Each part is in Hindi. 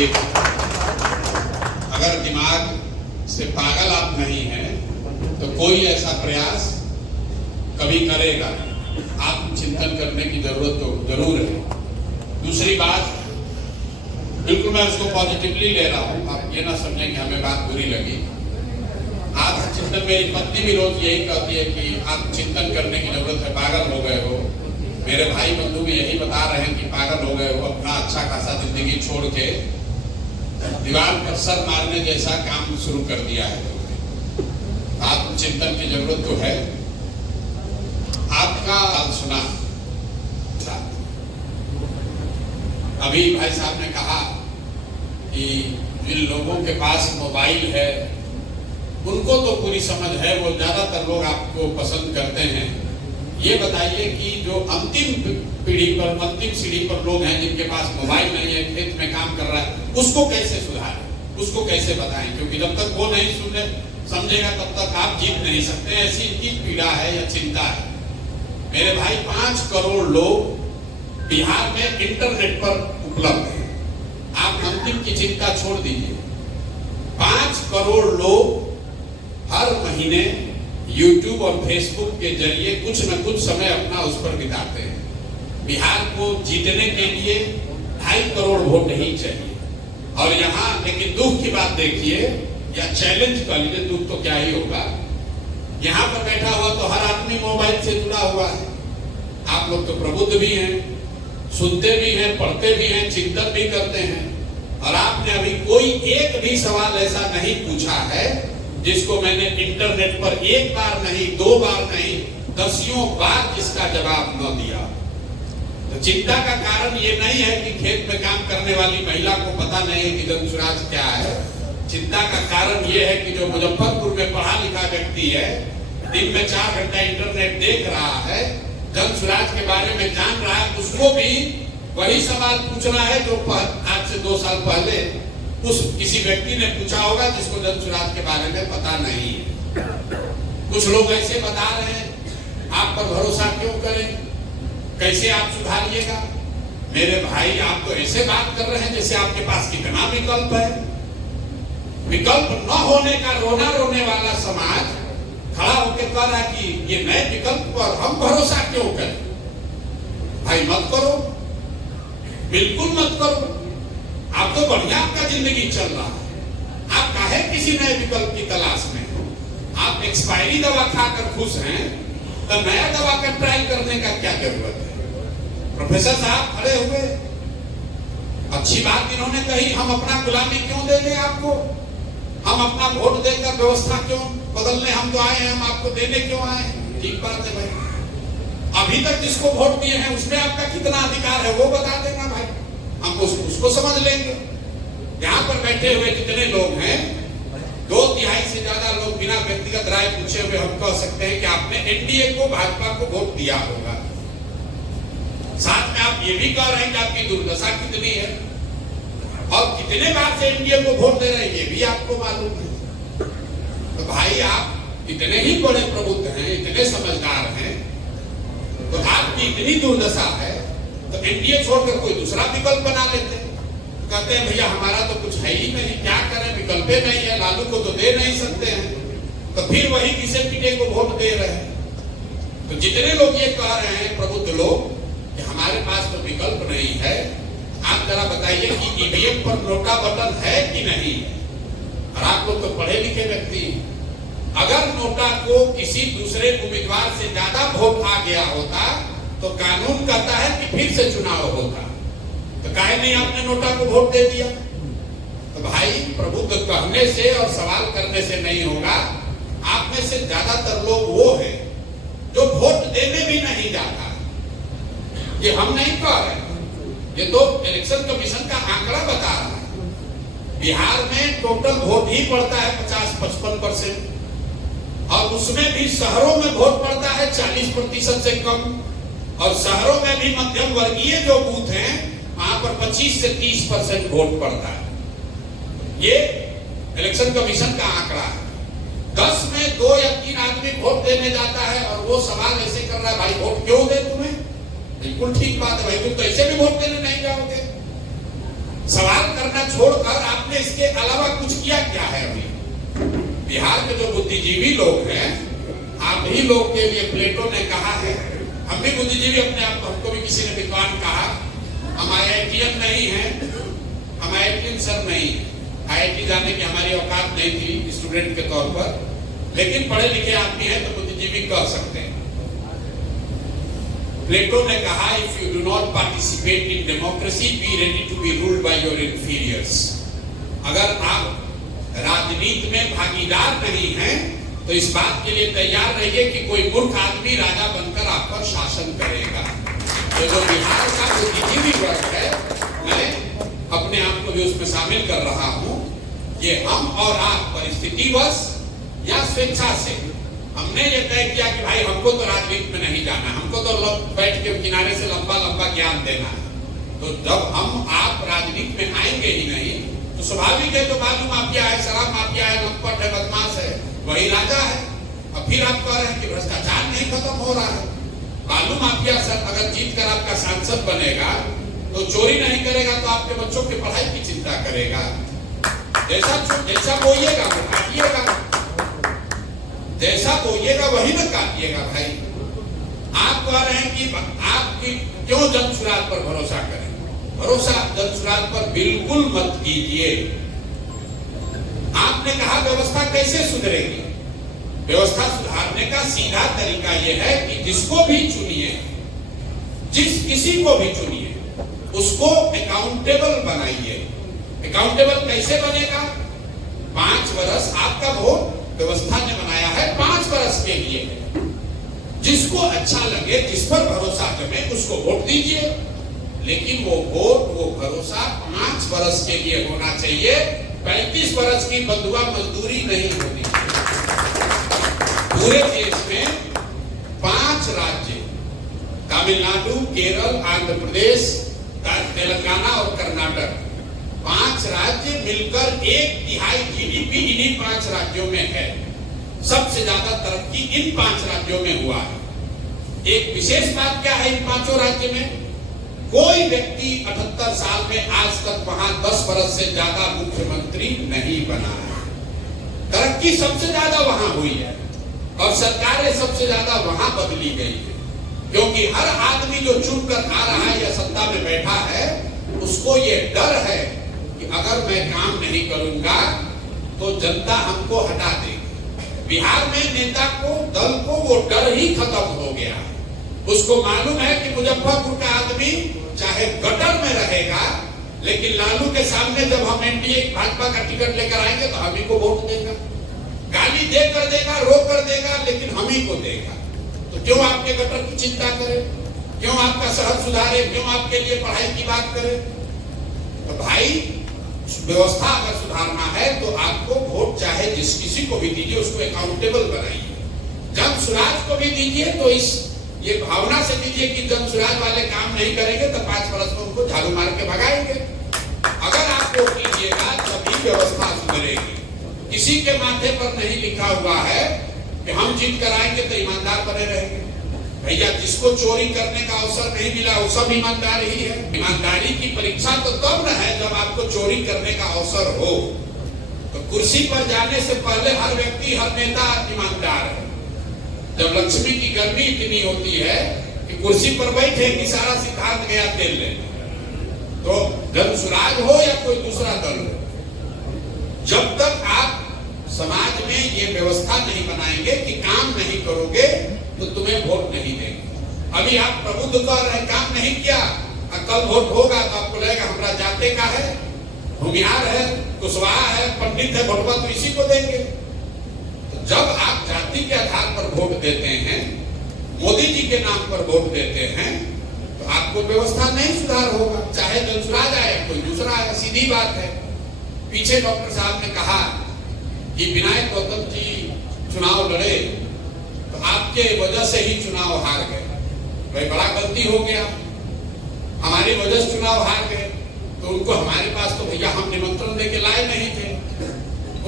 एक, अगर दिमाग से पागल आप नहीं हैं तो कोई ऐसा प्रयास कभी करेगा। आत्मचिंतन करने की जरूरत तो जरूर है। दूसरी बात, बिल्कुल मैं उसको पॉजिटिवली ले रहा हूँ, आप ये ना समझें कि हमें बात बुरी लगी। आत्मचिंतन, मेरी पत्नी भी रोज यही कहती है कि आत्मचिंतन करने की जरूरत है, पागल हो गए हो। मेरे भाई बंधु भी यही बता रहे हैं कि पागल हो गए हो, अपना अच्छा खासा जिंदगी छोड़ के दीवार पर सर मारने जैसा काम शुरू कर दिया है। आत्मचिंतन की जरूरत तो है। आपका सुना, अभी भाई साहब ने कहा कि जिन लोगों के पास मोबाइल है उनको तो पूरी समझ है, वो ज्यादातर लोग आपको पसंद करते हैं। ये बताइए कि जो अंतिम पीढ़ी पर, अंतिम सीढ़ी पर लोग हैं जिनके पास मोबाइल नहीं है, खेत में काम कर रहा है, उसको कैसे सुधारें, उसको कैसे बताएं? क्योंकि जब तक वो नहीं सुने समझेगा तब तक आप जीत नहीं सकते। ऐसी इनकी पीड़ा है या चिंता है। मेरे भाई 5 करोड़ लोग बिहार में इंटरनेट पर उपलब्ध हैं। आप अंतिम की चिंता छोड़ दीजिए। 5 करोड़ लोग हर महीने YouTube और Facebook के जरिए कुछ न कुछ समय अपना उस पर बिताते हैं। बिहार को जीतने के लिए 2.5 करोड़ वोट ही चाहिए। और यहाँ लेकिन दुख की बात देखिए, या चैलेंज कर लीजिए, दुख तो क्या ही होगा, यहाँ पर बैठा हुआ तो हर आदमी मोबाइल से जुड़ा हुआ है। आप लोग तो प्रबुद्ध भी हैं, सुनते भी हैं, पढ़ते भी हैं, चिंतन भी करते हैं, और आपने अभी कोई एक भी सवाल ऐसा नहीं पूछा है जिसको मैंने इंटरनेट पर 1 बार नहीं, 2 बार नहीं, दसियों बार जिसका जवाब न दिया। तो चिंता का कारण ये नहीं है कि खेत में काम करने वाली महिला को पता नहीं है कि जनसुराज क्या है। चिंता का कारण ये है कि जो मुजफ्फरपुर में पढ़ा लिखा व्यक्ति है, दिन में 4 घंटा इंटरनेट देख रहा है, जनसुराज के बारे में जान रहा है, उसको भी वही सवाल पूछना है जो आज से 2 साल पहले उस किसी व्यक्ति ने पूछा होगा जिसको जनसुराज के बारे में पता नहीं है। कुछ लोग ऐसे बता रहे हैं, आप पर भरोसा क्यों करें, कैसे आप सुधारिएगा? मेरे भाई, आप तो ऐसे बात कर रहे हैं जैसे आपके पास कितना विकल्प है। विकल्प न होने का रोना रोने वाला समाज खड़ा होकर कह रहा है कि ये नए विकल्प पर हम भरोसा क्यों करें? भाई मत करो, बिल्कुल मत करो। आप तो बढ़िया आपका जिंदगी चल रहा है, आप काहे किसी नए विकल्प की तलाश में हो? आप एक्सपायरी दवा खाकर खुश हैं, तो नया दवा का ट्राई करने का क्या जरूरत है? प्रोफेसर साहब खड़े हुए, अच्छी बात इन्होंने कही, हम अपना गुलामी क्यों दे दें आपको? हम अपना वोट देकर व्यवस्था क्यों बदलने हम तो आए हैं, हम आपको देने क्यों आए? ठीक बात है भाई। अभी तक जिसको वोट दिए हैं उसमें आपका कितना अधिकार है वो बता देना भाई, हम उसको समझ लेंगे। यहाँ पर बैठे हुए जितने लोग हैं, 2/3 से ज्यादा लोग बिना व्यक्तिगत राय पूछे हुए हम कह सकते हैं कि आपने एनडीए को, भाजपा को वोट दिया होगा। साथ में आप ये भी कह रहे हैं कि आपकी दुर्दशा कितनी है और कितने बार से एनडीए को वोट दे रहे हैं ये भी आपको मालूम है। तो भाई आप इतने ही बड़े प्रबुद्ध हैं, इतने समझदार हैं, तो आपकी इतनी दुर्दशा है तो एनडीए छोड़कर कोई दूसरा विकल्प बना लेते हैं। कहते हैं भैया हमारा तो कुछ है ही नहीं, क्या करें, विकल्प नहीं है, लालू को तो दे नहीं सकते हैं, तो फिर वही किसे पीटे को वोट दे रहे हैं। तो जितने लोग ये कह रहे हैं प्रबुद्ध लोग कि हमारे पास तो विकल्प नहीं है, आप जरा बताइए कि ईवीएम पर नोटा बटन है कि नहीं है? और आप लोग तो पढ़े लिखे व्यक्ति, अगर नोटा को किसी दूसरे उम्मीदवार से ज्यादा वोट आ गया होता तो कानून कहता है कि फिर से चुनाव होगा, तो काहे नहीं आपने नोटा को वोट दे दिया? तो भाई प्रबुद्ध कहने से और सवाल करने से नहीं होगा। आप में से ज्यादातर लोग वो हैं जो वोट देने भी नहीं जाता। ये हम नहीं कह रहे, ये तो इलेक्शन कमीशन का आंकड़ा बता रहा है। बिहार में टोटल वोट ही पड़ता है 50-55%, और उसमें भी शहरों में वोट पड़ता है 40% से कम, और शहरों में भी मध्यम वर्गीय जो बूथ हैं वहां पर 25 से 30% वोट पड़ता है। ये इलेक्शन कमीशन का आंकड़ा है। 10 में 2 या 3 आदमी वोट देने जाता है और वो सवाल ऐसे कर रहा है, भाई वोट क्यों दे तुम्हें? बिल्कुल ठीक बात है भाई, तुम तो ऐसे भी वोट देने नहीं जाओगे। सवाल करना छोड़कर आपने इसके अलावा कुछ किया क्या है? अभी बिहार के जो बुद्धिजीवी लोग हैं, आप ही लोग के लिए प्लेटो ने कहा है, हम भी बुद्धिजीवी अपने आप, हमको भी किसी ने विद्वान कहा, हम IITian नहीं हैं, हम IITian सर नहीं है, IIT जाने की हमारी औकात नहीं थी स्टूडेंट के तौर पर, लेकिन पढ़े लिखे आदमी हैं तो बुद्धिजीवी कह सकते हैं। प्लेटो ने कहा, if you do not participate in democracy, be ready to be ruled by your inferiors. अगर आप राजनीति में भागीदार नहीं हैं तो इस बात के लिए तैयार रहिए कि कोई मूर्ख आदमी राजा बनकर आप पर शासन करेगा। तो जो बिहार का बुद्धिजीवी वर्ग है, मैं अपने आप को भी उसमें शामिल कर रहा हूं, ये हम और आप परिस्थितिवश या स्वेच्छा से हमने ये तय किया कि भाई हमको तो राजनीति में नहीं जाना, हमको तो बैठ के किनारे से लंबा लंबा ज्ञान देना है। तो जब हम आप राजनीति में आएंगे ही नहीं तो स्वाभाविक है, जो बालू माफिया है, शराब माफिया है, लंपट है, बदमाश है, वही राजा है। अब फिर आप कह रहे हैं कि भ्रष्टाचार नहीं खत्म हो रहा है। बालू माफिया सर अगर जीत कर आपका सांसद बनेगा तो चोरी नहीं करेगा तो आपके बच्चों की पढ़ाई की चिंता करेगा। जैसा बोइएगा वो काटिएगा, जैसा बोइएगा वही ना काटिएगा। भाई आप कह रहे हैं कि आपकी क्यों जनसुराज पर भरोसा करें? भरोसा जनसुराज पर बिल्कुल मत कीजिए। आपने कहा व्यवस्था कैसे सुधरेगी? व्यवस्था सुधारने का सीधा तरीका यह है कि जिसको भी चुनिए, जिस किसी को भी चुनिए, उसको अकाउंटेबल बनाइए। अकाउंटेबल कैसे बनेगा? 5 वर्ष आपका वोट व्यवस्था ने बनाया है 5 वर्ष के लिए। जिसको अच्छा लगे, जिस पर भरोसा जमे, उसको वोट दीजिए। लेकिन वो वोट, वो भरोसा 5 वर्ष के लिए होना चाहिए। 35 वर्ष की बंधुआ मजदूरी नहीं होनी चाहिए। पूरे देश में 5 राज्य, तमिलनाडु, केरल, आंध्र प्रदेश, तेलंगाना और कर्नाटक, 5 राज्य मिलकर 1/3 GDP इन्हीं 5 राज्यों में है। सबसे ज्यादा तरक्की इन 5 राज्यों में हुआ है। एक विशेष बात क्या है इन 5 राज्य में? कोई व्यक्ति 78 साल में आज तक वहां 10 वर्ष से ज्यादा मुख्यमंत्री नहीं बना है। तरक्की सबसे ज्यादा वहां हुई है और सरकारें सबसे ज्यादा वहां बदली गई है, क्योंकि हर आदमी जो चुनकर आ रहा है या सत्ता में बैठा है, उसको ये डर है कि अगर मैं काम नहीं करूंगा तो जनता हमको हटा देगी। बिहार में नेता को, दल को वो डर ही खत्म हो गया। उसको मालूम है कि मुजफ्फरपुर का आदमी चाहे गटर में रहेगा, लेकिन लालू के सामने जब हम एनडीए भाजपा का टिकट लेकर आएंगे तो हम ही को वोट देगा। गाली दे कर देगा, रो कर देगा, लेकिन हम ही को देगा। तो क्यों आपके गटर की चिंता करे? क्यों आपका शहर सुधारे? क्यों आपके लिए पढ़ाई की बात करे? तो भाई व्यवस्था अगर सुधारना है तो आपको वोट चाहे जिस किसी को भी दीजिए, उसको अकाउंटेबल बनाइए। जन सुराज को भी दीजिए तो ये भावना से दीजिए कि जन सुराज वाले काम नहीं करेंगे तो 5 वर्ष में उनको झाड़ू मार के भगाएंगे। अगर आप वोट कीजिएगा तभी व्यवस्था सुधरेगी। किसी के माथे पर नहीं लिखा हुआ है कि हम जीत कर आएंगे तो ईमानदार बने रहेंगे। भैया, जिसको चोरी करने का अवसर नहीं मिला वो सब ईमानदार ही है। ईमानदारी की परीक्षा तो तब न है जब आपको चोरी करने का अवसर हो। तो कुर्सी पर जाने से पहले हर व्यक्ति, हर नेता ईमानदार है। जब लक्ष्मी की गर्मी इतनी होती है कि कुर्सी पर बैठे कि सारा सिद्धांत गया तेल लेने। तो जनसुराज हो या कोई दूसरा दल हो, जब तक आप समाज में ये व्यवस्था नहीं बनाएंगे कि काम नहीं करोगे तो तुम्हें वोट नहीं देंगे। अभी आप प्रबुद्ध कर रहे, काम नहीं किया, कल वोट होगा तो आपको लगेगा हमारा जाते का है, भूमिहार है, कुशवाहा है, पंडित है, वोटवा तो इसी को देंगे। तो जब आप जाति के आधार पर वोट देते हैं, मोदी जी के नाम पर वोट देते हैं, तो आपको व्यवस्था नहीं सुधार होगा, चाहे जनसुराज आए कोई दूसरा आए। सीधी बात है। पीछे डॉक्टर साहब ने कहा कि विनायक गौतम जी चुनाव लड़े तो आपके वजह से ही चुनाव हार गए। भाई बड़ा गलती हो गया, हमारी वजह से चुनाव हार गए। तो उनको हमारे पास तो भैया हम निमंत्रण देके लाए नहीं थे।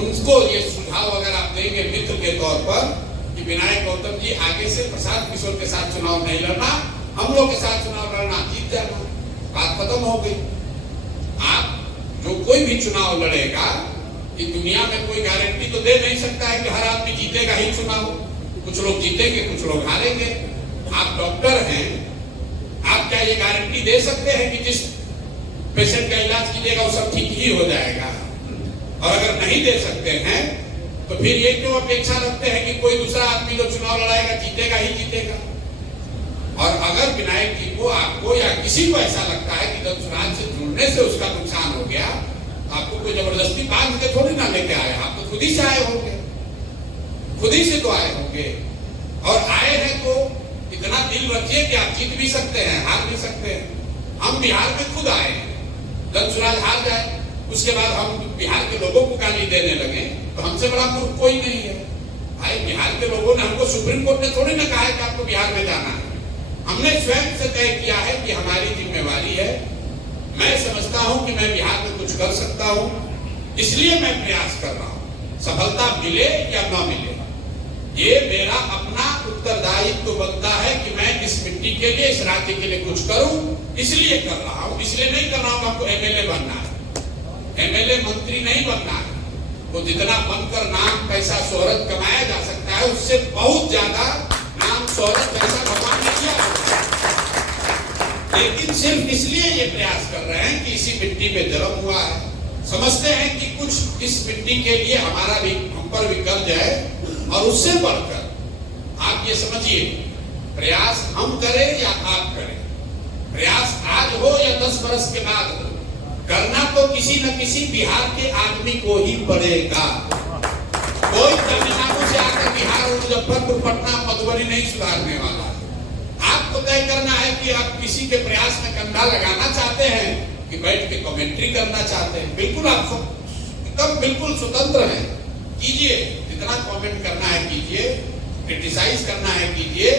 उनको ये सुझाव अगर आप देंगे मित्र के तौर पर कि विनायक गौतम जी आगे से प्रसाद किशोर के साथ चुनाव नहीं लड़ना, हम लोग के साथ चुनाव लड़ना, जीत जाना, बात खत्म हो गई। आप जो कोई भी चुनाव लड़ेगा कि दुनिया में कोई गारंटी तो दे नहीं सकता है कि हर आदमी जीतेगा ही चुनाव। कुछ लोग जीतेंगे, कुछ लोग हारेंगे। आप डॉक्टर हैं, आप क्या ये गारंटी दे सकते हैं कि जिस पेशेंट का इलाज कीजिएगा वो सब ठीक ही हो जाएगा? और अगर नहीं दे सकते हैं तो फिर ये क्यों अपेक्षा रखते हैं कि कोई दूसरा आदमी जो चुनाव लड़ाएगा जीतेगा ही जीतेगा? और अगर विनायक जी को, आपको या किसी को ऐसा लगता है कि दंतुराज से जुड़ने से उसका नुकसान हो गया, आपको कोई जबरदस्ती बांध के थोड़ी ना लेके आए, आप तो खुद ही से आए होंगे, खुद ही से तो आए होंगे। और आए हैं तो इतना दिल रखिए कि आप जीत भी सकते हैं, हार भी सकते हैं। हम बिहार में खुद आए हैं, दंतुराज हार जाए उसके बाद हम बिहार के लोगों को गाली देने लगे तो हमसे बड़ा मूर्ख कोई नहीं है। भाई बिहार के लोगों ने हमको, सुप्रीम कोर्ट ने थोड़ी ना कहा है कि आपको बिहार में जाना है। हमने स्वयं से तय किया है कि हमारी जिम्मेवारी है। मैं समझता हूं कि मैं बिहार में कुछ कर सकता हूं, इसलिए मैं प्रयास कर रहा हूं। सफलता मिले या न मिले, ये मेरा अपना उत्तरदायित्व तो बनता है कि मैं इस मिट्टी के लिए, इस राज्य के लिए कुछ करूं। इसलिए कर रहा हूं, इसलिए नहीं कर रहा हूं आपको एमएलए बनना है, एमएलए मंत्री नहीं बनना है। वो जितना बनकर नाम, पैसा, शोहरत कमाया जा सकता है, उससे बहुत ज्यादा नाम, शोहरत, पैसा भगवान ने दिया। लेकिन सिर्फ इसलिए ये प्रयास कर रहे हैं कि इसी मिट्टी में जन्म हुआ है। समझते हैं कि कुछ इस मिट्टी के लिए हमारा भी, हम पर भी कर्ज है। और उससे बढ़कर आप ये समझिए, प्रयास हम करें या आप करें, प्रयास आज हो या 10 वर्ष के बाद हो, करना तो किसी न किसी बिहार के आदमी को ही पड़ेगा। कोई तमिलनाडु से आकर बिहार और मुजफ्फरपुर, पटना, मधुबनी नहीं सुधारने वाला। आपको तय करना है कि आप किसी के प्रयास में कंधा लगाना चाहते हैं कि बैठ के कमेंट्री करना चाहते हैं। बिल्कुल आप एकदम बिल्कुल स्वतंत्र हैं, कीजिए। जितना कमेंट करना है कीजिए, क्रिटिसाइज करना है कीजिए।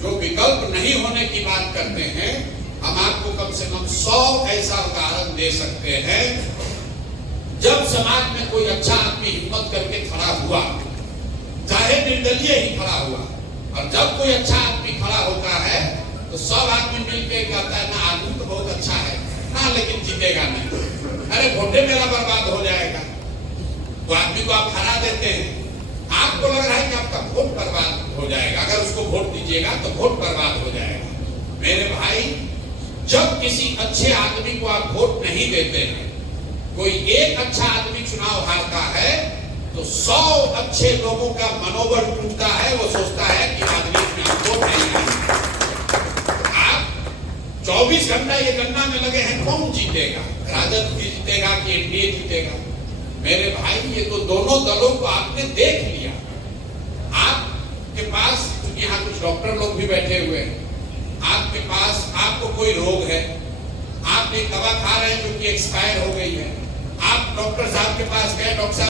जो विकल्प नहीं होने की बात करते हैं, हम आपको कम से कम 100 ऐसा उदाहरण दे सकते हैं जब समाज में कोई अच्छा आदमी हिम्मत करके खड़ा हुआ, चाहे निर्दलीय ही खड़ा हुआ। और जब कोई अच्छा आदमी खड़ा होता है तो सब आदमी मिलकर कहता है ना आदमी तो बहुत अच्छा है ना, लेकिन जीतेगा नहीं, अरे वोटे मेरा बर्बाद हो जाएगा। तो आदमी को आप हरा देते हैं, आपको लग रहा है कि आपका वोट बर्बाद हो जाएगा, अगर उसको वोट दीजिएगा तो वोट बर्बाद हो जाएगा। मेरे भाई, जब किसी अच्छे आदमी को आप वोट नहीं देते हैं, कोई एक अच्छा आदमी चुनाव हारता है तो 100 अच्छे लोगों का मनोबल टूटता है। वो सोचता है कि राजनीति में हम वोट नहीं देंगे। आप 24 घंटा ये गणना में लगे हैं कौन जीतेगा, राजद जीतेगा कि एनडीए जीतेगा। मेरे भाई, ये तो दोनों दलों को आपने देख लिया। आपके पास, यहाँ कुछ डॉक्टर लोग भी बैठे हुए हैं, आपके पास, आपको कोई रोग है, आप एक दवा खा रहे हैं जो कि एक्सपायर हो गई है, आप डॉक्टर साहब के पास गए, डॉक्टर साहब